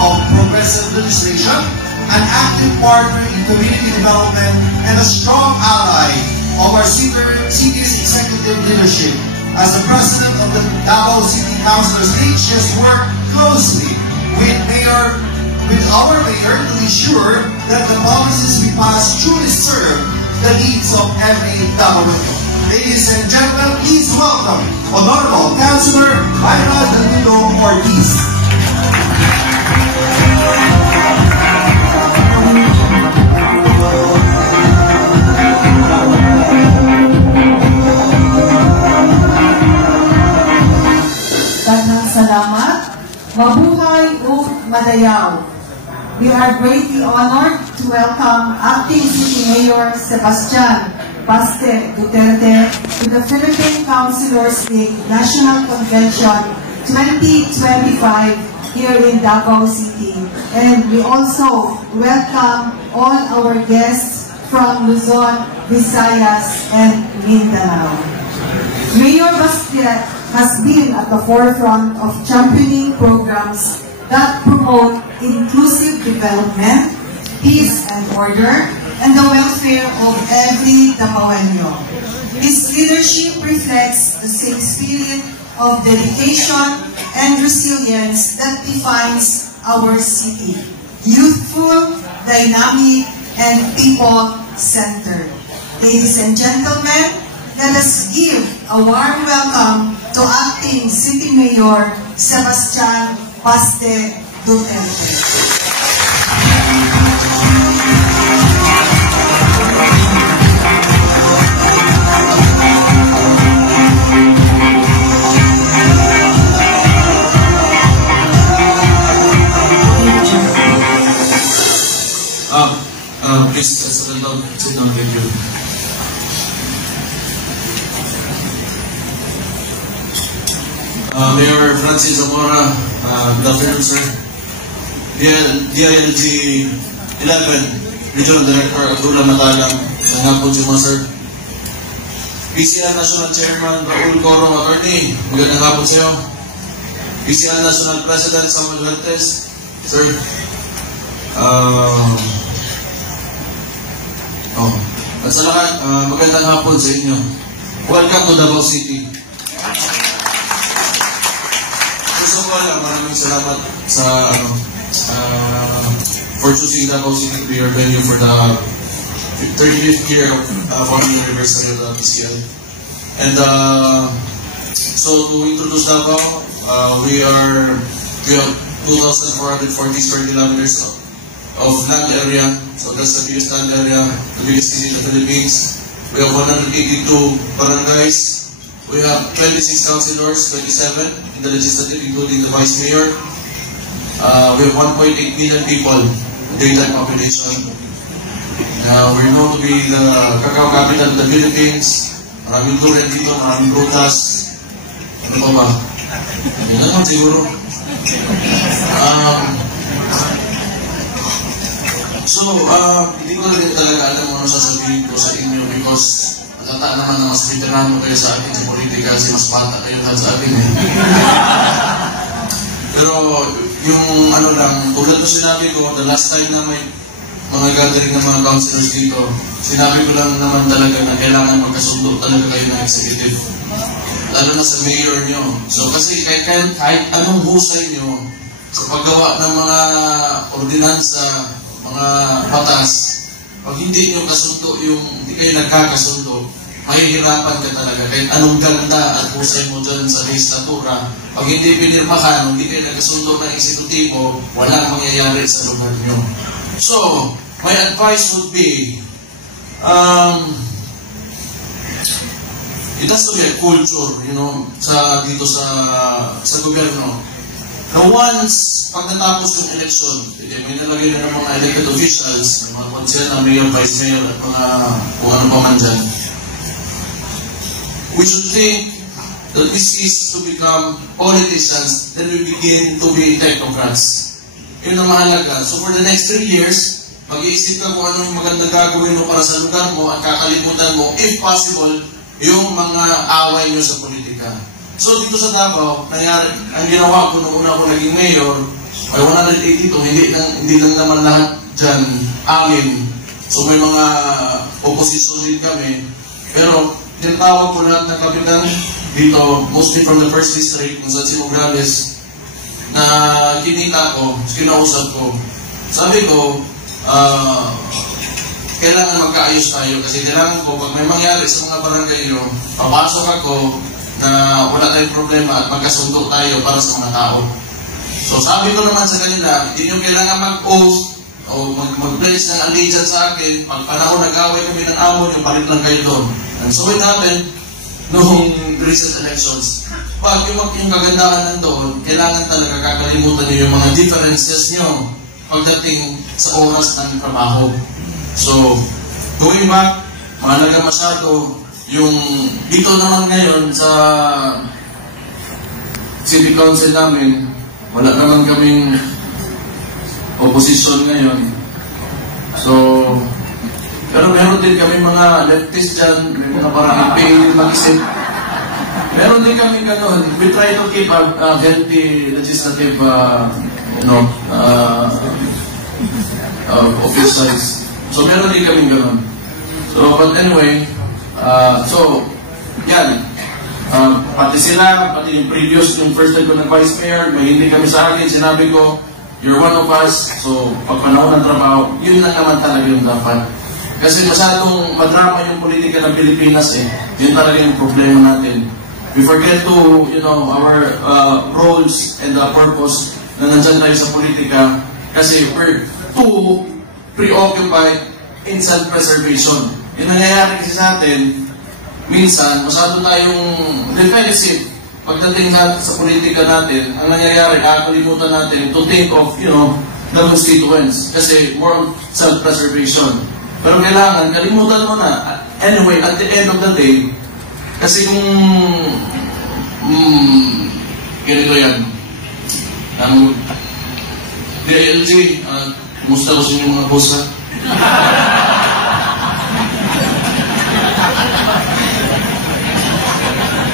of progressive legislation, an active partner in community development, and a strong ally of our city's executive leadership. As the president of the Davao City Councilors League, she has worked closely with our mayor to ensure that the policies we pass truly serve the needs of every Davaoeno. Ladies and gentlemen, please welcome Honorable Councilor Ira Danilo Ortiz. Tanang salamat. Mabuhay o madayaw. We are greatly honored to welcome Acting City Mayor Sebastian Baste Duterte to the Philippine Councilors League National Convention 2025 here in Davao City. And we also welcome all our guests from Luzon, Visayas, and Mindanao. Mayor Baste has been at the forefront of championing programs that promote inclusive development, peace and order, and the welfare of every Davaoeno. His leadership reflects the same spirit of dedication and resilience that defines our city: youthful, dynamic, and people-centered. Ladies and gentlemen, let us give a warm welcome to Acting City Mayor Sebastian Baste Duterte. Please, sit down. Thank you. Mayor Francis Zamora, good afternoon, sir. DILG 11, Regional Director Abdullah Matalang, nangapon si mga sir. PCL National Chairman Raul Corong, Attorney, magandang hapon sa iyo. PCL National President Samuel Huertes, sir. At sa lahat, magandang hapon sa inyo. Welcome to Davao City. First of all, maraming salamat sa for choosing Davao City to be your venue for the 30th year of 1st anniversary of the PCL. And so to introduce Davao, we have 2,440 square kilometers of land area. So that's the biggest land area, the biggest city in the Philippines. We have 182 barangays. We have 26 councilors, 27 in the legislative, including the vice mayor. We have 1.8 million people, daytime population. We're known to be the cacao capital of the Philippines. Maraming luren dito, maraming prutas. Ano pa ba? Yan naman siguro. Hindi ko rin talaga alam ano sasabihin ko sa inyo because matata naman na mas veterano kayo sa akin sa politika kasi mas bata kayo lahat sa akin. Pero yung ano lang, tulad na sinabi ko, the last time na may mga gathering ng mga councilors dito, sinabi ko lang naman talaga na kailangan magkasundo talaga kayo ng executive. Lalo na sa mayor nyo. So kasi kahit anong husay nyo sa paggawa ng mga ordinansa, mga batas, pag hindi nyo kasundo hindi kayo nagkakasundo, mahihirapan ka talaga. Kahit anong ganda at husay mo dyan sa legislatura, pag hindi pinirmahan, hindi kayo nagkasundo ng eksekutibo, walang mangyayari sa lugar nyo. So, my advice would be, it has to be a culture, dito sa gobyerno. Now once, pag natapos yung election, may nalagay na ng mga elected officials, mga konsel na mayor, vice mayor, at mga kung ano pa man dyan, we should think that we cease to become politicians, then we begin to be technocrats. Yun ang mahalaga. So for the next 3 years, mag-iisip ka kung ano yung maganda gagawin mo para sa lugar mo at kakalimutan mo, if possible, yung mga away nyo sa politika. So dito sa Davao, nangyari, ang ginawa ko nung una ko naging mayor, ay 182, hindi lang naman lahat dyan amin. So may mga opposition din kami. Pero tinatawag ko lahat ng kapitan dito, mostly from the 1st district, kung saan si Morales, na kinita ko, kinausap ko. Sabi ko, kailangan magkaayos tayo kasi kailangan ko, pag may mangyari sa mga barangay nyo, papasok ako na wala tayong problema at magkasundo tayo para sa mga tao. So sabi ko naman sa kanila, hindi nyo kailangan mag-post o mag-place ng allegiance sa akin. Pag panahon nag-away kami ng amo nyo, palit lang kayo doon. And so it happened noong recent elections. Pag yung kagandahan nandoon, kailangan talaga kakalimutan nyo yung mga differences nyo pagdating sa oras ng trabaho. So, going back, mahalaga masyado yung dito naman ngayon sa City Council namin, wala naman kaming opposition ngayon. So, pero meron din kami mga leftist dyan, may mga parang ipain mag-isip. Meron din kami gano'n. We try to keep a healthy legislative office size. So meron din kami gano'n. So, but anyway, yan. Pati sila, pati yung previous, yung first time ko ng vice mayor, may hindi kami sa akin, sinabi ko, you're one of us, so pag panahon ng trabaho, yun lang naman talaga yung dapat. Kasi masyadong madrama yung politika ng Pilipinas eh. Yun talaga yung problema natin. We forget to, our roles and the purpose na nandyan tayo sa politika kasi we're too preoccupied in self-preservation. Yung nangyayari kasi sa atin, minsan, masyado tayong defensive pagdating sa politika natin. Ang nangyayari, nakakalimutan natin to think of, the constituents. Kasi more on self-preservation. Pero kailangan, kalimutan mo na. Anyway, at the end of the day, kasi kung ganito yan. DILG, kumusta ko sa inyong mga boss ha?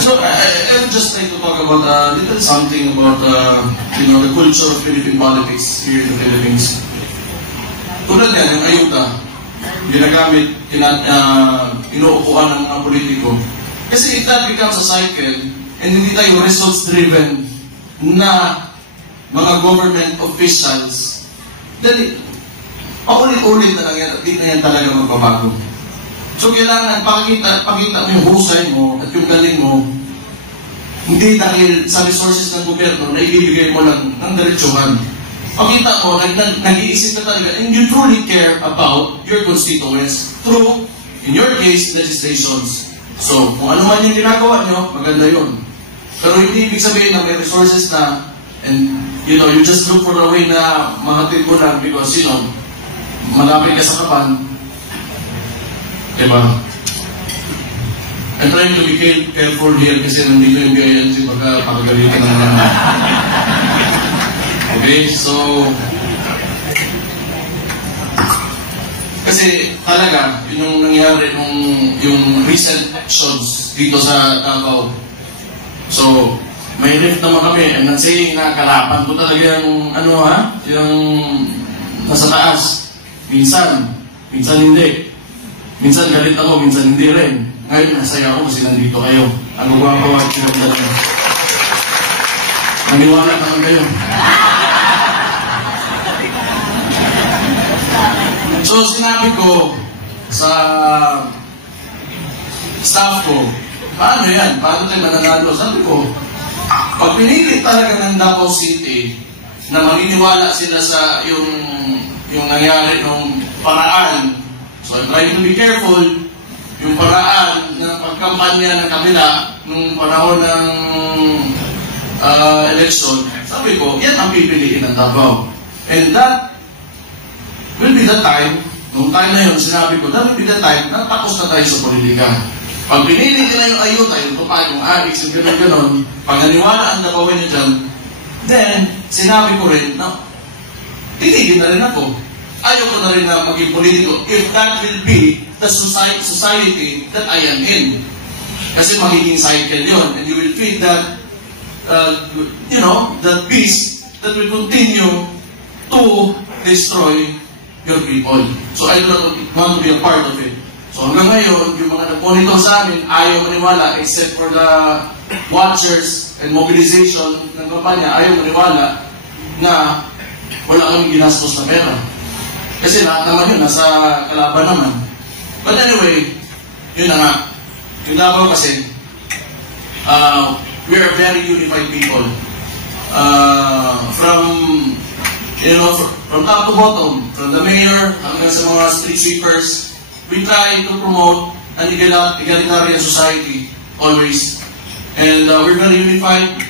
So, I would just like to talk about a little something about the culture of Philippine politics here in the Philippines. Tulad yan, yung ayuda, ginagamit, inuupuan ng mga politiko. Kasi if that becomes a cycle, and hindi tayo results-driven na mga government officials, then paulit-ulit na lang yan, at di na yan talaga magbabago. So kailangan pakita mo yung husay mo at yung galing mo, hindi dahil sa resources ng gobyerno na ibibigay mo lang ng diretsuhan. Pakita mo, nag-iisip ka talaga, and you truly care about your constituents through, in your case, legislations. So, kung ano man yung ginagawa nyo, maganda yun. Pero hindi ibig sabihin na may resources na, and you just look for a way na mahatid mo lang because, malapit ka sa kapan. Diba? I'm trying to be careful here kasi nandito yung BILG, baka pagagalitan ng mga. Okay, so kasi talaga, yun yung nangyari yung recent actions dito sa Davao. So, may rift naman kami. I'm not saying na kalapan ko talaga yung yung nasa taas. Minsan hindi. Minsan galit ako, minsan hindi rin. Ngayon, nasaya ako kasi nandito kayo. Ano ba ako at sinagdala nyo? Maniwala naman kayo. So, sinabi ko sa staff ko, paano yan? Paano tayo mananalo? Sabi ko, pag pinili talaga ng Davao City na maniniwala sila sa yung nangyari nung paraan. So, I'm trying to be careful. Yung paraan ng pagkampanya ng kabila nung panahon ng election, sabi ko, yan ang pipiliin ng Davao. And that will be the time, nung time na yun, sinabi ko, that will be the time na tapos na tayo sa politika. Pag pinili nila yung ayuda, yung tupad, yung addicts, yung gano'n-gano'n, pag naniwala ang Davao niya dyan, then, sinabi ko rin, na, titigil na rin ako. Ayaw ko na rin na maging politiko if that will be the society that I am in. Kasi magiging cycle yun. And you will feed that, that beast that will continue to destroy your people. So I do not want to be a part of it. So hanggang ngayon, yung mga nag-monitor sa amin, ayaw maniwala except for the watchers and mobilization ng kampanya, ayaw maniwala na wala kami ginastos na pera. Kasi lahat naman yun, nasa kalaban naman. But anyway, yun na nga. Yung Davao kasi, we are a very unified people. From top to bottom, from the mayor hanggang sa mga street sweepers, we try to promote an egalitarian society always. And we're very unified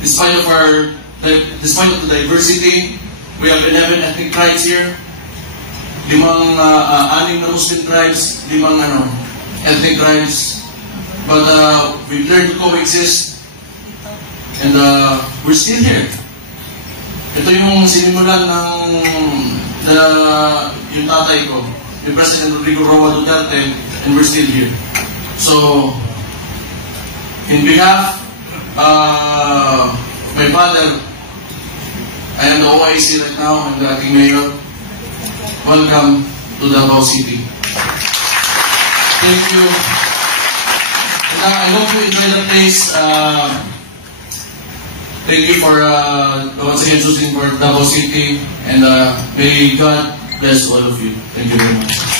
despite of the diversity. We have 11 ethnic tribes here. 6 na Muslim tribes, 5 ethnic tribes. But we've learned to coexist. And we're still here. Ito yung sinimulan ng yung tatay ko, yung President Rodrigo Roa Duterte, and we're still here. So, in behalf my father, I am the OIC right now, I'm the acting mayor. Welcome to Davao City. Thank you. And I hope you enjoy the place. Thank you for once again choosing for Davao City, and may God bless all of you. Thank you very much.